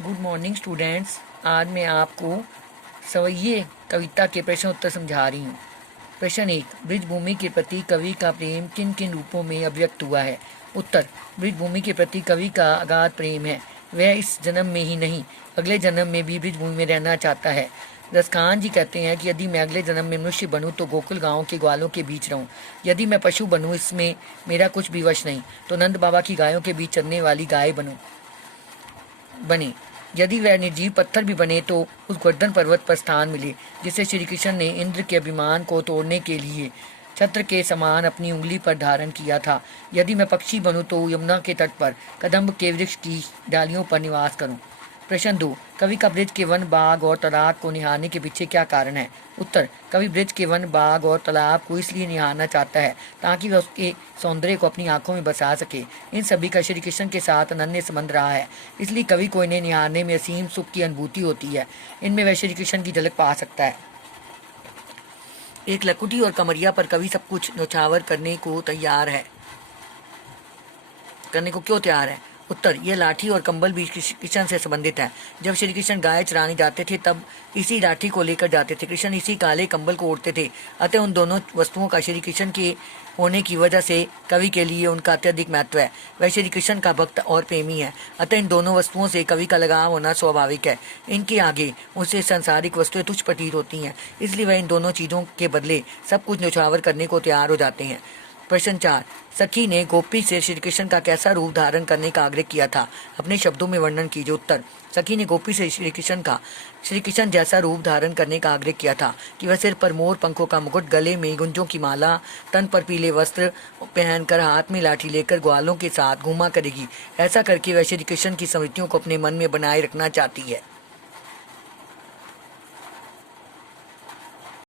Good morning students. आज मैं आपको सवैये कविता के प्रश्न उत्तर समझा रही हूँ। प्रश्न 1, ब्रजभूमि के प्रति कवि का प्रेम किन किन रूपों में अभिव्यक्त हुआ है? उत्तर, ब्रजभूमि के प्रति कवि का अगाध प्रेम है। वह इस जन्म में ही नहीं अगले जन्म में भी ब्रजभूमि में रहना चाहता है। रसखान जी कहते हैं कि यदि मैं अगले जन्म में मनुष्य बनूं तो गोकुल गांव के ग्वालों के बीच रहूं। यदि मैं पशु बनूं, इसमें मेरा कुछ भी वश नहीं, तो नंद बाबा की गायों के बीच चलने वाली गाय बने। यदि वह निर्जीव पत्थर भी बने तो उस गोवर्धन पर्वत पर स्थान मिले, जिसे श्री कृष्ण ने इंद्र के अभिमान को तोड़ने के लिए छत्र के समान अपनी उंगली पर धारण किया था। यदि मैं पक्षी बनूं तो यमुना के तट पर कदम्ब के वृक्ष की डालियों पर निवास करूं। प्रश्न 2, कवि का ब्रज के वन, बाग और तालाब को निहारने के पीछे क्या कारण है? उत्तर, कवि ब्रज के वन, बाग और तालाब को इसलिए निहारना चाहता है ताकि वह उसके सौंदर्य को अपनी आंखों में बसा सके। इन सभी का श्री कृष्ण के साथ अनन्य संबंध रहा है, इसलिए कवि को इन्हें निहारने में असीम सुख की अनुभूति होती है। इनमें वह श्री कृष्ण की झलक पा सकता है। एक लकुटी और कमरिया पर कवि सब कुछ न्यौछावर करने को क्यों तैयार है? उत्तर, यह लाठी और कंबल भी श्री कृष्ण से संबंधित है। जब श्री कृष्ण गाय चराने जाते थे तब इसी लाठी को लेकर जाते थे। कृष्ण इसी काले कंबल को ओढ़ते थे। अतः उन दोनों वस्तुओं का श्री कृष्ण के होने की वजह से कवि के लिए उनका अत्यधिक महत्व है। वह श्री कृष्ण का भक्त और प्रेमी है। अतः इन दोनों वस्तुओं से कवि का लगाव होना स्वाभाविक है। इनके आगे उनसे सांसारिक वस्तुएं तुच्छ प्रतीत होती हैं, इसलिए वह इन दोनों चीज़ों के बदले सब कुछ न्यौछावर करने को तैयार हो जाते हैं। प्रश्न 4, सखी ने गोपी से श्री कृष्ण का कैसा रूप धारण करने का आग्रह किया था? अपने शब्दों में वर्णन कीजिए। उत्तर, सखी ने गोपी से श्री कृष्ण जैसा रूप धारण करने का आग्रह किया था कि वह सिर पर मोर पंखों का मुकुट, गले में गुंजों की माला, तन पर पीले वस्त्र पहनकर हाथ में लाठी लेकर ग्वालों के साथ घूमा करेगी। ऐसा करके वह श्री कृष्ण की स्मृतियों को अपने मन में बनाए रखना चाहती है।